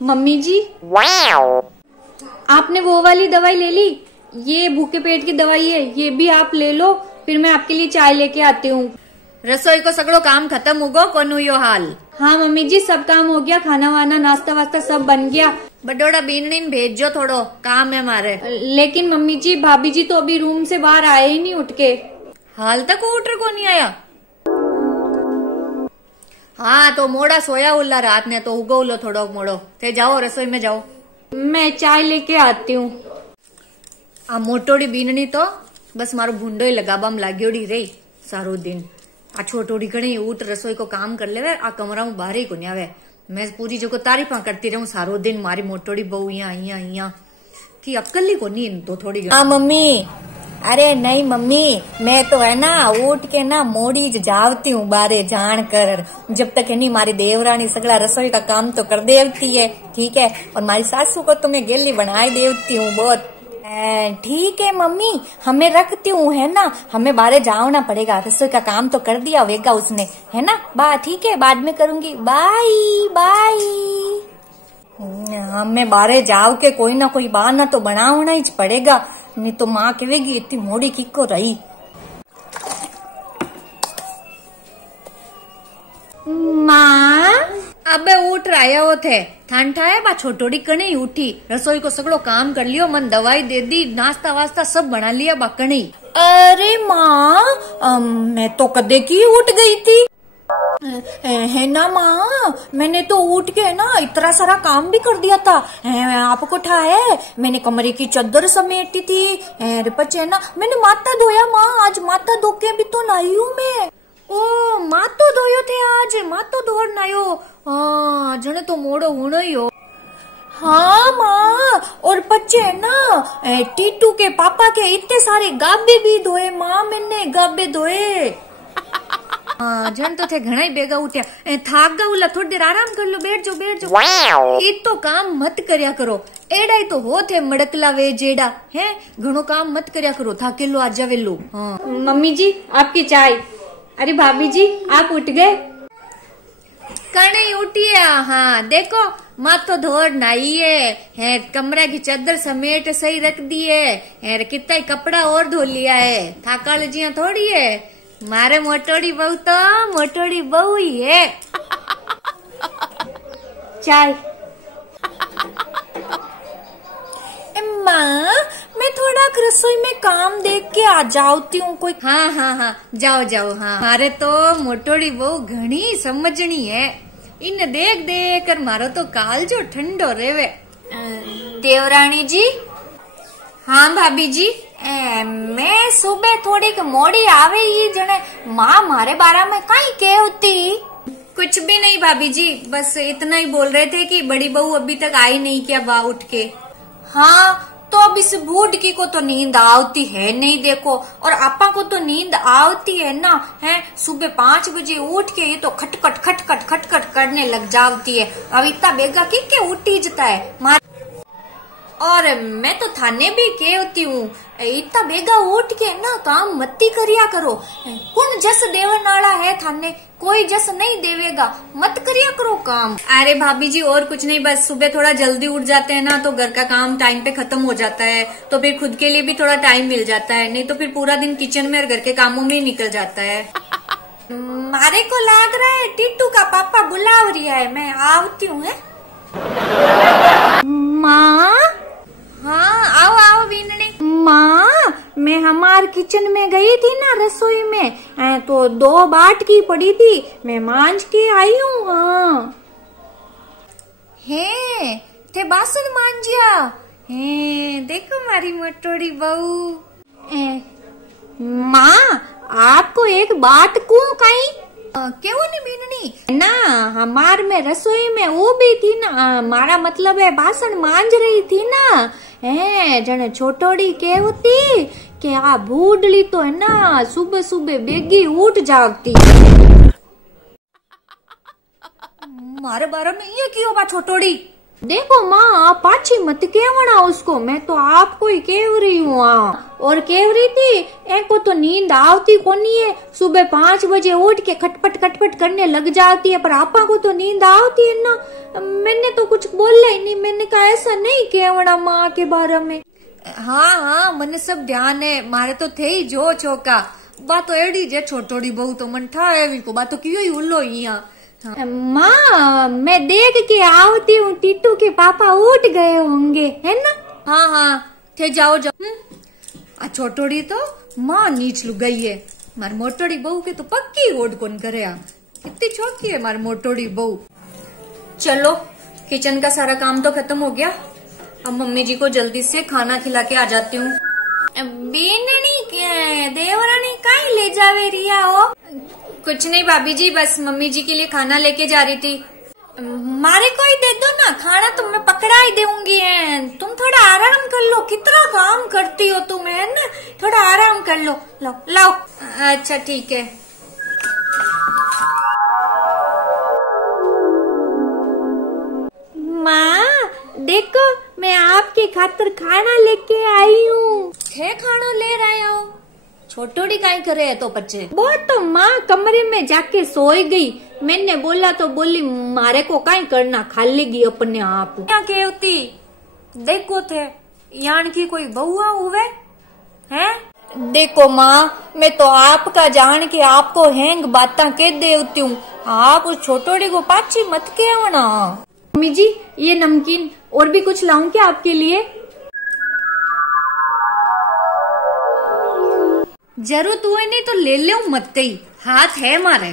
Mummy जी, आपने वो वाली दवाई ले ली? ये भूखे पेट की दवाई है, ये भी आप ले लो, फिर मैं आपके लिए चाय लेके आती हूँ। रसोई को सगड़ो काम खत्म होगो कोनु यो हाल। हाँ मम्मी जी, सब काम हो गया, खाना वाना नाश्ता वास्ता सब बन गया। बडोड़ा बीननी भेजो, थोड़ो काम है मारे। लेकिन मम्मी जी, भाभी जी तो अभी रूम से बाहर आए ही नहीं उठ के। हाल तक उठ को नहीं आया? हाँ तो मोड़ा सोया उल्ला रात ने, तो उगो लो थोड़ो मोड़ो। थे जाओ रसोई में जाओ, मैं चाय लेके आती हूँ। आ मोटोड़ी बीननी तो बस मारो भूंडो ही लगाबाम लाग्योड़ी रही सारो दिन। आ छोटोड़ी घणी उठ रसोई को काम कर लेवे, आ कमरा में बाहर ही को आवे। मैं पूरी जो को तारीफा करती रहूं सारो दिन, मारी मोटोड़ी बहू यहाँ की अक्ल ही को नहीं तो थोड़ी। हाँ मम्मी, अरे नहीं मम्मी, मैं तो है ना उठ के ना मोड़ी जावती हूँ बारे जान कर, जब तक है नहीं मारी देवरानी सगला रसोई का काम तो कर देवती है, ठीक है। और मारी सासू को तो मैं गेली बनाई देवती हूँ बहुत। ठीक है मम्मी, हमें रखती हूँ, है ना, हमें बाहर जाना पड़ेगा, रसोई का काम तो कर दिया होगा उसने, है ना। ठीक है, बाद में करूंगी, बाय बाय। हमें बाहर जाओ के कोई ना कोई बहाना तो बनाना ही पड़ेगा, नहीं तो माँ कहेगी इतनी मोड़ी किको रही। माँ, अबे उठ रहा हो थे, ठंडा है बा छोटोड़ी कने उठी, रसोई को सगड़ो काम कर लियो, मन दवाई दे दी, नाश्ता वास्ता सब बना लिया बा कने। अरे माँ, मैं तो कदे की उठ गई थी, है ना माँ, मैंने तो उठ के ना इतना सारा काम भी कर दिया था। आपको उठाया, मैंने कमरे की चादर समेटी थी, पचे ना मैंने माथा धोया माँ, आज माथा धो के भी तो नहाई हूँ मैं। ओ मातो धोयो थे आज, मातो धोर नायो, जने तो मोड़ो होनो ही हो। हाँ माँ, और बच्चे ना टीटू के पापा के इतने सारे गाबे भी धोए माँ, मैंने गाबे धोए। जन तो थे घना ही बेगा उठ्या, थाक गा उला, थोड़ी देर आराम कर लो, बैठ जाओ। इत तो काम मत करया करो, एड़ा ही तो हो थे मड़कला वे जेड़ा है, घणो काम मत करया करो, थाके लो आज जावे लो। हाँ मम्मी जी, आपकी चाय। अरे भाभी जी, आप उठ गए? कने उठिए? हाँ देखो, माथो धोर नाई है, कमरा की चादर समेट सही रख दी है, कितना ही कपड़ा और धो लिया है, थाकाल जिया थोड़ी है, मारे मोटोड़ी बहू तो मोटोड़ी बहू ही है। चाय। माँ, मैं थोड़ा रसोई में काम देख के आ जाती हूँ कोई। हाँ जाओ। हाँ मारे तो मोटोड़ी बहू घनी समझनी है, इन देख देख कर मारो तो काल जो ठंडो रेवे। देवरानी जी। हाँ भाभी जी। मैं सुबह थोड़ी मोड़ी आवे ही जने माँ मारे बारे में कहीं कहती। कुछ भी नहीं भाभी जी, बस इतना ही बोल रहे थे कि बड़ी बहू अभी तक आई नहीं क्या बा उठ के। हाँ तो अब इस बूढ़ की को तो नींद आती है नहीं, देखो, और आपा को तो नींद आती है ना, है सुबह 5 बजे उठ के ये तो खटखट करने लग जाती है। अब इतना बेगा के उठी जाता है, और मैं तो थाने भी कहती हूँ इतना बेगा उठ के ना काम मती करिया करो, कौन जस देवन वाला है थाने, कोई जस नहीं देवेगा, मत करिया करो काम। अरे भाभी जी और कुछ नहीं, बस सुबह थोड़ा जल्दी उठ जाते हैं ना तो घर का काम टाइम पे खत्म हो जाता है, तो फिर खुद के लिए भी थोड़ा टाइम मिल जाता है, नहीं तो फिर पूरा दिन किचन में और घर के कामों में ही निकल जाता है। मारे को लग रहा है टीटू का पापा बुला रिया है, मैं आवती हूँ। माँ। हाँ आओ बीननी। माँ, मैं हमार किचन में गई थी ना रसोई में, तो 2 बाट की पड़ी थी, मैं मांझ के आई हूँ। हाँ है थे बासन मांझिया है, देखो मारी मोटोड़ी बहू। माँ, आपको एक बात कहूँ कहीं? क्यों नहीं बीननी? ना हमार में रसोई में वो भी थी ना, मारा मतलब है बासन मांझ रही थी ना, जने छोटोड़ी के होती कि आ बूढ़ली तो है ना सुबह सुबह बेगी उठ जागती। मारे बारे में ये क्यों बा छोटोड़ी? देखो माँ, आप पाछी मत केवना उसको, मैं तो आपको ही केव रही हूँ। और केव रही थी एक तो नींद आवती कोनी है, सुबह 5 बजे उठ के खटपट खटपट करने लग जाती है, पर आपा को तो नींद आवती है ना। मैंने तो कुछ बोला ही नहीं, मैंने कहा ऐसा नहीं केवना माँ के बारे में। हाँ हाँ मने सब ध्यान है, मारे तो थे ही जो चौका बात तो एडी जे छोटोड़ी बहू तो मन ठा एवी को बात तो क्यों ही उल्लो यहाँ। हाँ। माँ मैं देख के आवती हूँ टीटू के पापा उठ गए होंगे, है ना। हाँ हाँ थे जाओ जाओ। आ छोटोड़ी तो माँ नीच लु गई है, मार मोटोड़ी बहू के तो पक्की होड़ कौन करे। कितनी चौकी है मार मोटोड़ी बहू। चलो किचन का सारा काम तो खत्म हो गया, अब मम्मी जी को जल्दी से खाना खिला के आ जाती हूँ। बेननी देवरानी कहीं ले जावे रिया हो? कुछ नहीं भाभी जी, बस मम्मी जी के लिए खाना लेके जा रही थी। मारे को ही दे दो ना खाना, तुम मैं पकड़ा ही दूंगी। तुम थोड़ा आराम कर लो, कितना काम करती हो तुम, है ना। थोड़ा आराम कर लो, लो लाओ। अच्छा ठीक है। माँ देखो मैं आपके खातर खाना लेके आई हूँ। थे खाना ले रहे हो? छोटोड़ी काई करे है तो बच्चे? वो तो माँ कमरे में जाके सोई गई, मैंने बोला तो बोली मारे को काई करना, खा लेगी अपने आप। क्या कहती देखो थे यान की कोई बहुआ हुए हैं। देखो माँ मैं तो आपका जान के आपको हैंग बातें कह देती हूँ, आप उस छोटोड़ी को पाछी मत कहना। मम्मी जी ये नमकीन और भी कुछ लाऊं क्या आपके लिए? जरूरत हुए नहीं तो ले ले मत ही, हाथ है मारे।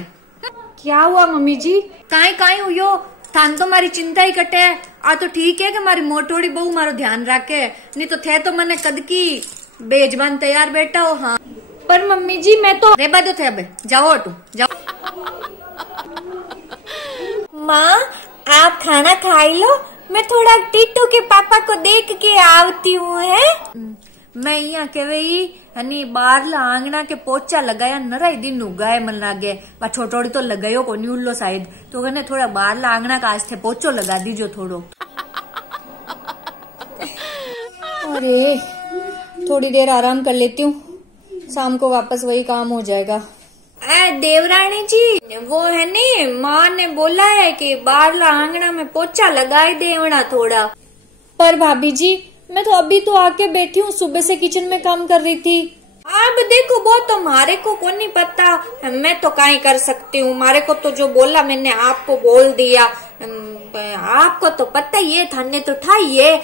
क्या हुआ मम्मी जी? काई काई हुयो, थान तो मारी चिंता ही कटे। आ तो ठीक है कि मारी मोटोड़ी बहू मारो ध्यान रखे, नहीं तो थे तो मैंने कद की बेजबान तैयार बैठा हो। हाँ पर मम्मी जी मैं तो रेबा दो थे, अब जाओ तू जाओ। माँ आप खाना खाई लो, मैं थोड़ा टीटू के पापा को देख के आवती हूँ। है मैं यहाँ कह रही हनी बाहर आंगना के पोचा लगाया नरा दिन उगाए मन लागे, बा छोटोड़ी तो लगायो को नहीं उल्लो शायद, तो कहने थोड़ा बाहर आंगना का आज थे पोचो लगा दीजो थोड़ो। अरे थोड़ी देर आराम कर लेती हूँ, शाम को वापस वही काम हो जाएगा। देवरानी जी वो है नहीं, माँ ने बोला है कि बाहर आंगना में पोचा लगाए देवना थोड़ा। पर भाभी जी मैं तो अभी तो आके बैठी हूँ, सुबह से किचन में काम कर रही थी। अब देखो वो तो मारे को नहीं पता, मैं तो काई कर सकती हूँ। मारे को तो जो बोला मैंने आपको बोल दिया, आपको तो पता ही है, थाने तो ठाई है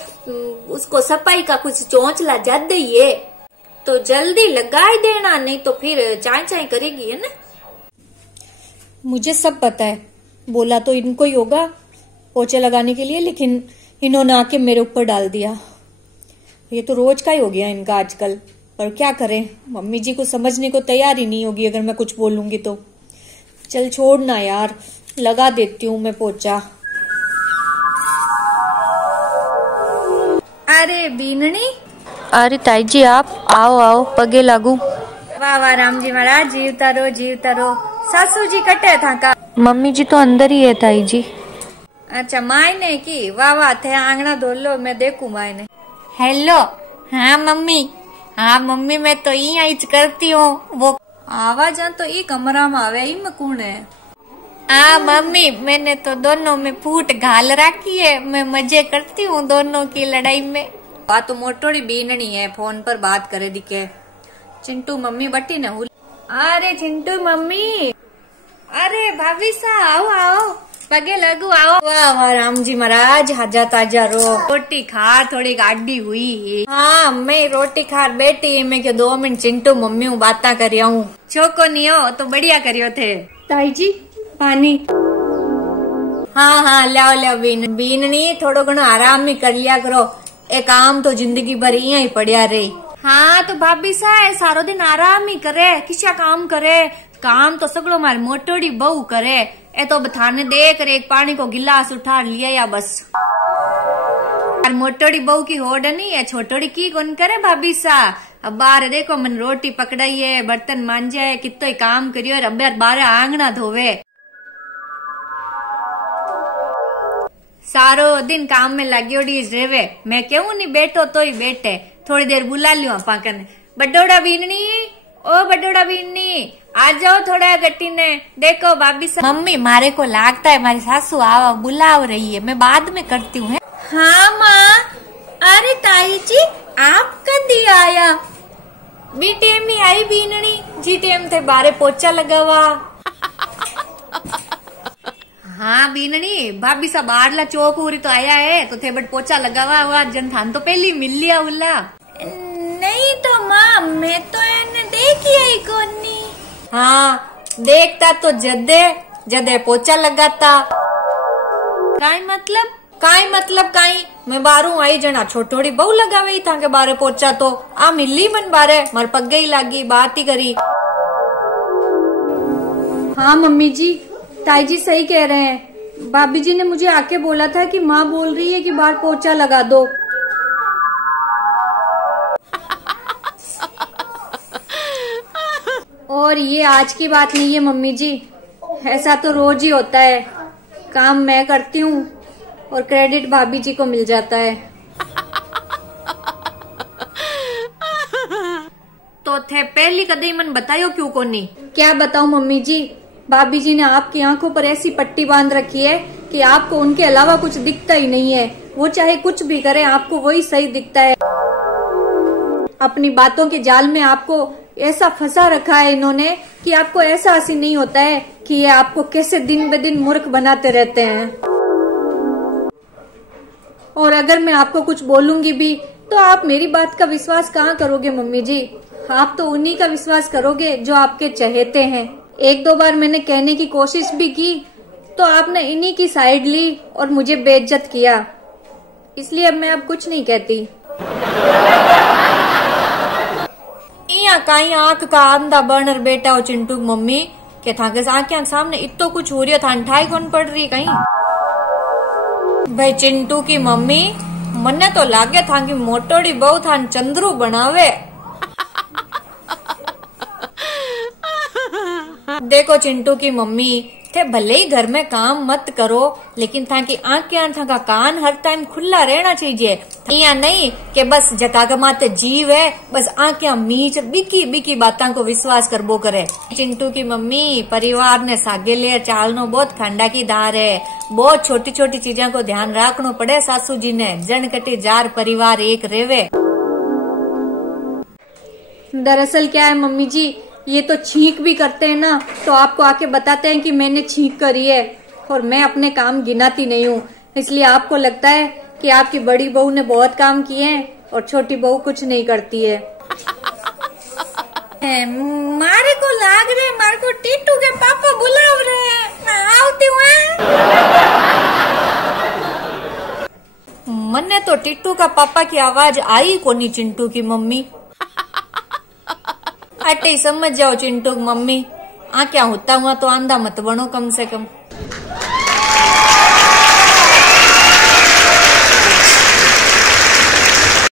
उसको सफाई का कुछ चौंचला ज्यादा ही है, तो जल्दी लगाई देना, नहीं तो फिर चाय चाय करेगी, है ना। मुझे सब पता है, बोला तो इनको ही होगा पोछे लगाने के लिए, लेकिन इन्होंने आके मेरे ऊपर डाल दिया। ये तो रोज का ही हो गया इनका आजकल, पर क्या करें, मम्मी जी को समझने को तैयार ही नहीं होगी अगर मैं कुछ बोलूंगी तो। चल छोड़ना यार, लगा देती हूँ मैं पोछा। अरे बीननी। अरे ताई जी आप आओ आओ, पगे लागू। वाह वाह राम जी महाराज, जीवता रहो जीवता रहो। सासू जी कटे था का? मम्मी जी तो अंदर ही है ताई जी। अच्छा मायने की, वाह वाह थे आंगना धो लो, मैं देखू मायने। हेलो हाँ मम्मी, हाँ मम्मी मैं तो यही करती हूँ, वो आवाज तो ये कमरा में आवे ही में कौन है? मम्मी मैंने तो दोनों में फूट घाल रखी है, मैं मजे करती हूँ दोनों की लड़ाई में। बात तो मोटोड़ी बीननी है, फोन पर बात करे दिखे। चिंटू मम्मी बटी न। अरे चिंटू मम्मी, अरे भाभी सा आओ आओ, पगे लगू आओ। वाह वाह राम जी महाराज, हाजा ताजा रो, रोटी खा, थोड़ी गाड़ी हुई। हाँ मैं रोटी खा बैठी, मैं क्यों 2 मिनट चिंटू मम्मी हूँ बात करिया हूँ। छोको नहीं हो तो बढ़िया करियो थे। ताई जी पानी। हाँ हाँ लाओ लाओ बीननी, थोड़ो घणो आराम भी कर लिया करो, एक काम तो जिंदगी भर यहाँ ही पड़िया रही। हाँ तो भाभी सा सारो दिन आराम ही करे, किसा काम करे, काम तो सगड़ो मार मोटोड़ी बहू करे। ए तो बथाने देख रे एक पानी को गिलास उठा लिया या बस। मोटोड़ी बहू की होड़ नहीं है, छोटोड़ी की कौन करे भाभी सा। अब बाहर देखो मन रोटी पकड़ाई है, बर्तन मांजे है, कितो ही काम करियो, अब बाहर आंगना धोवे। सारो दिन काम में लाग्योड़ी रेवे। मैं क्यों नहीं बैठो तो ही बैठे, थोड़ी देर बुला लियो आपा कने। बडोड़ा बीननी, ओ बडोड़ा बीननी, आ जाओ थोड़ा गट्टी ने। देखो भाभी मम्मी मारे को लागता है हमारी सासू आवा बुलाव रही है, मैं बाद में करती हूँ। हाँ माँ। अरे ताई जी आप कदी आया? बी टेम ही आई बीननी, जी टेम थे बारे पोचा लगावा। हाँ बीननी, भाभी सा बाहरला चौक उरी तो आया है तो थे बट पोचा लगावा हुआ। जन थान तो पहली मिल लिया उल्ला। नहीं तो माँ मैं तो इन्हें देखी ही कोनी। हाँ देखता तो जदे जदे पोचा लगाता। काई मतलब काई, मैं बारू आई जना छोटोड़ी बहु लगावे ही था के बारे पोचा तो आ मिली मन बारे मर पग गई लागी बात ही करी। हाँ मम्मी जी, ताई जी सही कह रहे हैं। भाभी जी ने मुझे आके बोला था कि माँ बोल रही है कि बाहर पोछा लगा दो। और ये आज की बात नहीं है मम्मी जी, ऐसा तो रोज ही होता है। काम मैं करती हूँ और क्रेडिट भाभी जी को मिल जाता है। तो थे पहली कदे मन बतायो क्यों कोनी? क्या बताऊं मम्मी जी, भाभी जी ने आपकी आंखों पर ऐसी पट्टी बांध रखी है कि आपको उनके अलावा कुछ दिखता ही नहीं है। वो चाहे कुछ भी करे आपको वही सही दिखता है। अपनी बातों के जाल में आपको ऐसा फंसा रखा है इन्होंने कि आपको ऐसा हंसी नहीं होता है कि ये आपको कैसे दिन ब दिन मूर्ख बनाते रहते हैं। और अगर मैं आपको कुछ बोलूंगी भी तो आप मेरी बात का विश्वास कहाँ करोगे मम्मी जी? आप तो उन्हीं का विश्वास करोगे जो आपके चहेते हैं। एक दो बार मैंने कहने की कोशिश भी की तो आपने इन्हीं की साइड ली और मुझे बेइज्जत किया, इसलिए अब मैं अब कुछ नहीं कहती। इया काई आंख का अंधा बर्नर बेटा हो चिंटू मम्मी के था के आंख सामने इतो कुछ हो रही था ठाई कौन पड़ रही कहीं। भाई चिंटू की मम्मी मन्ने तो लागे था कि मोटोड़ी बहु था चंद्रू बनावे। देखो चिंटू की मम्मी थे भले ही घर में काम मत करो लेकिन था कि आंखें था का कान हर टाइम खुला रहना चाहिए। या नहीं कि बस जका कमाते जीव है बस आंखें मीच बिकी बिकी बातों को विश्वास करबो करे। चिंटू की मम्मी परिवार ने सागे ले चालनो बहुत खंडा की धार है। बहुत छोटी छोटी चीजों को ध्यान रखना पड़े सासू जी ने। जन कटे जार परिवार एक रेवे। दरअसल क्या है मम्मी जी, ये तो छींक भी करते हैं ना तो आपको आके बताते हैं कि मैंने छींक करी है और मैं अपने काम गिनाती नहीं हूँ। इसलिए आपको लगता है कि आपकी बड़ी बहू ने बहुत काम किए हैं और छोटी बहू कुछ नहीं करती है। मारे को लाग रहे, मारे को टीटू के पापा बुला रहे हैं, मैं आवती हूँ। मन्ने तो टिट्टू का पापा की आवाज आई कोनी चिंटू की मम्मी। अटे ही समझ जाओ चिंटू की मम्मी, आ क्या होता हुआ तो आंधा मत बनो कम से कम।